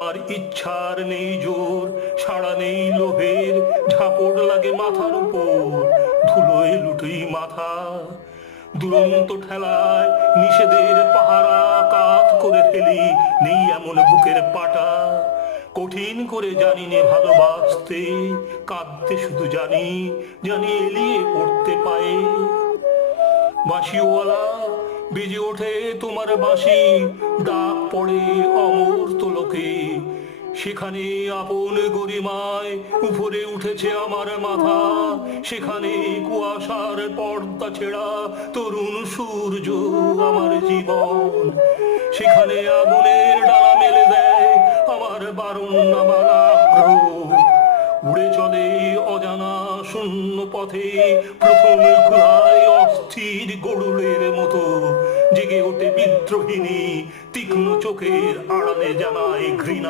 আর ইচ্ছার নেই জোর, সাড়া নেই লোভের, ঝাপড় লাগে মাথার উপর, ধুলোয় লুটেই মাথা। দুরন্ত ঠেলায় নিষেধের পাহারা কাত করে ফেলি, নেই এমন বুকের পাটা। কঠিন করে জানি নে ভালোবাসতে, কাঁদতে শুধু জানি, জানি এলিয়ে পড়তে পায়ে। বাঁশিওয়ালা বেজে ওঠে তোমার বাঁশি, ডাক পড়ে অমর্ত লোকে, সেখানে আপন গরিমায় উপরে উঠেছে আমার মাথা। সেখানে কুয়াশার পর্দা ছেঁড়া তরুণ সূর্য আমার জীবন। সেখানে আগুনের ডালা মেলে দেয় আমার বারণ আমার আগ্রহ। উড়ে চলে অজানা শূন্য পথে প্রথম খোলায় অস্থির গরুড়ের মতো, জেগে ওঠে বিদ্রোহিনী তীক্ষ্ণ চোখের আড়ালে জানায় ঘৃণা।